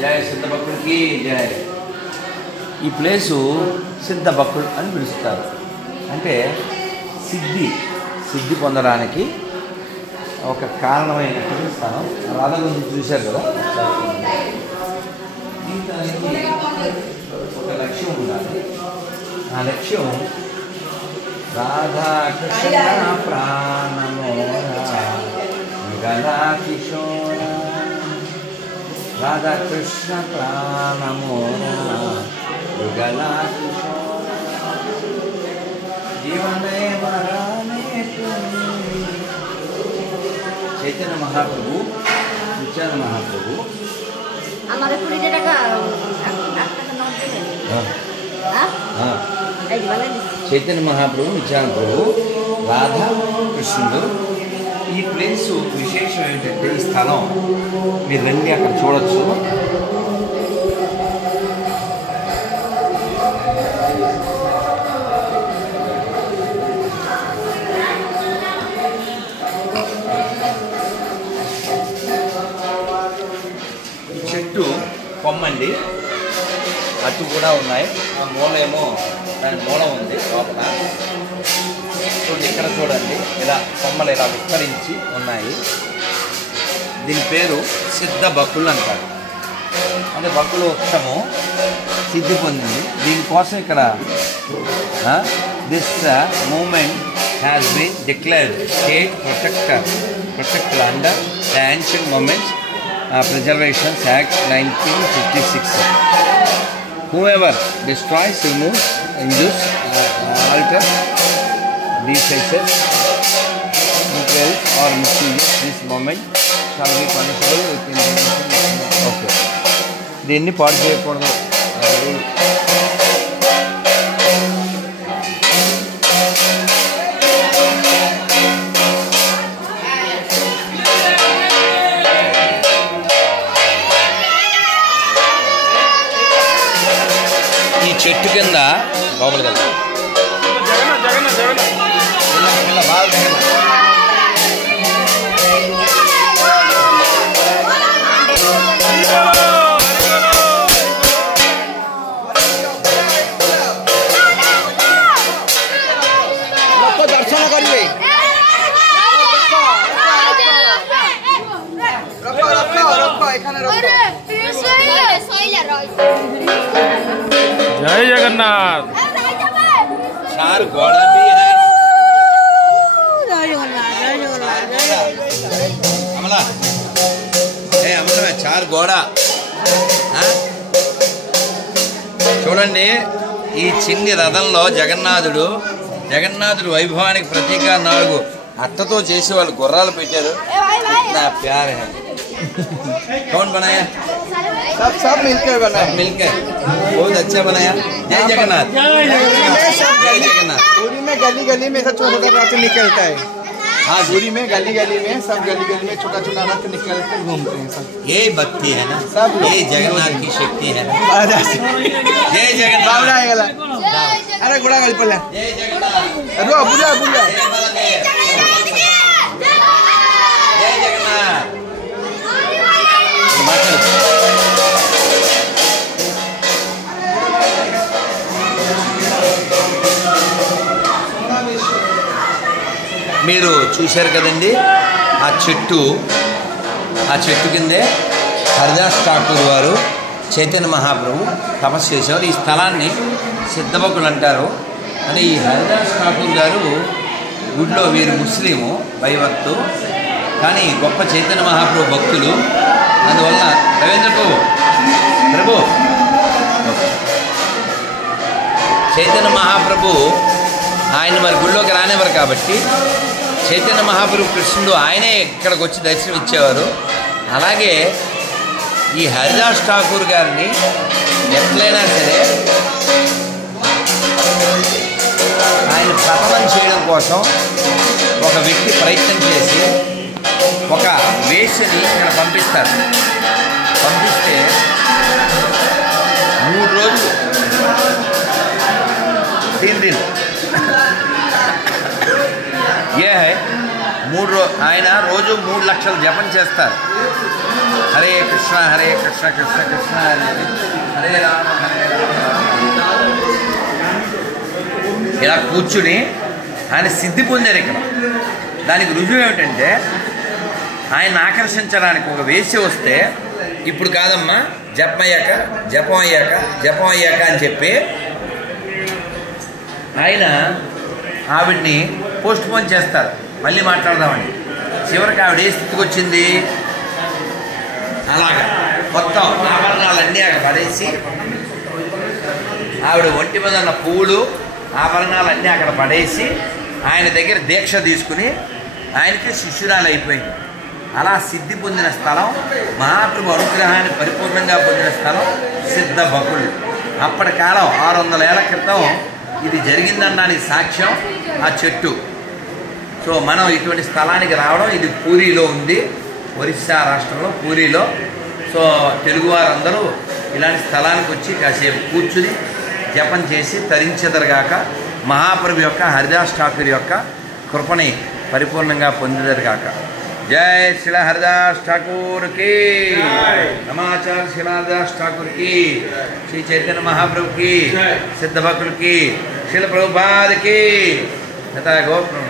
జయ సిద్ధభక్తుడికి జయ. ఈ ప్లేసు సిద్ధభక్తుడు అని పిలుస్తారు. అంటే సిద్ధి పొందడానికి ఒక కారణమైనటువంటి స్థానం. రాధ గురించి చూశారు కదా. జీవితానికి ఒక లక్ష్యం ఉండాలి. ఆ లక్ష్యం రాధాకృష్ణ ప్రాణమోరా గలా కిశోర, రాధాకృష్ణ ప్రాణమోరా గలా కిశోర, జీవనే మరణే చైతన్య మహాప్రభు, నిత్యానంద మహాప్రభు, చైతన్య మహాప్రభు, నిత్యానంద ప్రభు, రాధా కృష్ణుడు. ఈ ప్లేస్ విశేషం ఏంటంటే ఈ స్థలం మీరు రండి అక్కడ చూడొచ్చు. చెట్టు కొమ్మండి, అటు కూడా ఉన్నాయి. ఆ మూలేమో దాని మూల ఉంది లోపల. చూడండి, ఇక్కడ చూడండి, ఇలా కొమ్మలు ఇలా విస్తరించి ఉన్నాయి. దీని పేరు సిద్ధ బకులు అంటారు. అంటే బకుల వృక్షము సిద్ధి పొందింది. దీనికోసం ఇక్కడ this moment has been declared state protector under the ancient moments Preservation Act 1956. Whoever destroys, removes, injures, alters, defaces, impairs or misuses this moment shall be punishable with imprisonment. Okay. దీన్ని పాడు చేయకూడదు. చెట్టు కింద లోపలికి వెళ్తాం. దర్శన କରିବେ. जय जगन्नाथ. चार घोड़ा भी है. अमला में चार घोड़ा. చూడండి, ఈ చిన్ని రథంలో జగన్నాథుడు వైభవానికి ప్రతీక 4 అట్టతో చేసి వాళ్ళు గుర్రాలు పెట్టారు. నా ప్యార్ है. कौन बनाया? सब मिलकर बना, मिलकर बहुत अच्छा बनाया. जय जगन्नाथ. जय जगन्नाथ. पूरी में गली में सब छोटा रथ निकलता है. हाँ, पूरी में गली में सब गली में छोटा रथ निकल कर घूमते हैं सब. यही भक्ति है ना, सब ये जगन्नाथ की शक्ति है. जय जगन्नाथ. अरे गुड़ा गली पड़ा. जय जगन्नाथ. बुला जय जगन्नाथ. మీరు చూశారు కదండి, ఆ చెట్టు కిందే హరిదాస్ ఠాకూర్ వారు, చైతన్య మహాప్రభు తపస్సు చేసేవారు. ఈ స్థలాన్ని సిద్ధభక్తులు అంటారు. అంటే ఈ హరిదాస్ ఠాకూర్ గారు గుడిలో వీరు ముస్లిము భయభక్తు, కానీ గొప్ప చైతన్య మహాప్రభు భక్తులు. అందువల్ల రవీంద్ర ప్రభు చైతన్య మహాప్రభు ఆయన మరి గుడిలోకి రానివ్వరు కాబట్టి చైతన్య మహాప్రభు కృష్ణుడు ఆయనే ఇక్కడికి వచ్చి దర్శనం ఇచ్చేవారు. అలాగే ఈ హరిదాస్ ఠాకూర్ గారిని ఎట్లయినా సరే ఆయన పతనం చేయడం కోసం ఒక వ్యక్తి ప్రయత్నం చేసి ఒక వేశ్యని ఇక్కడ పంపిస్తారు. పంపిస్తే 3 రోజులు 3 दिन ఏ హై 3 ఆయన రోజు 3 లక్షల జపం చేస్తారు. హరే కృష్ణ హరే కృష్ణ కృష్ణ కృష్ణ హరే హరే రామ హరే రామ ఇలా కూర్చుని ఆయన సిద్ధి పొందారు. ఇక్కడ దానికి రుజువు ఏమిటంటే ఆయన ఆకర్షించడానికి ఒక వేశ్య వస్తే ఇప్పుడు కాదమ్మా జపం అయ్యాక అని చెప్పి ఆయన ఆవిడ్ని పోస్ట్ పోన్ చేస్తారు. మళ్ళీ మాట్లాడదామని చివరికి ఆవిడ ఏ స్థితికి వచ్చింది, అలాగా మొత్తం ఆభరణాలన్నీ అక్కడ పడేసి ఆవిడ ఒంటి మీద ఉన్న పువ్వులు ఆభరణాలన్నీ అక్కడ పడేసి ఆయన దగ్గర దీక్ష తీసుకుని ఆయనకి శిష్యురాలు అయిపోయింది. అలా సిద్ధి పొందిన స్థలం, మహాప్రభు అనుగ్రహాన్ని పరిపూర్ణంగా పొందిన స్థలం సిద్ధబకులు. అప్పటి కాలం 600 ఏళ్ల క్రితం ఇది జరిగిందనడానికి సాక్ష్యం ఆ చెట్టు. సో మనం ఇటువంటి స్థలానికి రావడం, ఇది పూరిలో ఉంది, ఒరిస్సా రాష్ట్రంలో పూరిలో. సో తెలుగువారందరూ ఇలాంటి స్థలానికి వచ్చి కాసేపు కూర్చుని జపం చేసి తరించెదరుగాక, మహాప్రభు యొక్క హరిదాస్ ఠాకూర్ యొక్క కృపని పరిపూర్ణంగా పొందేదరుగాక. జై శ్రీ హరిదాస్ ఠాకూర్ కి, నమాచార్య శ్రీ హరిదాస్ ఠాకూర్ కి, శ్రీ చైతన్య మహాప్రభు కి, సిద్ధ భక్తులకి, శ్రీల ప్రభుపాద్ కి. గోప్రభు.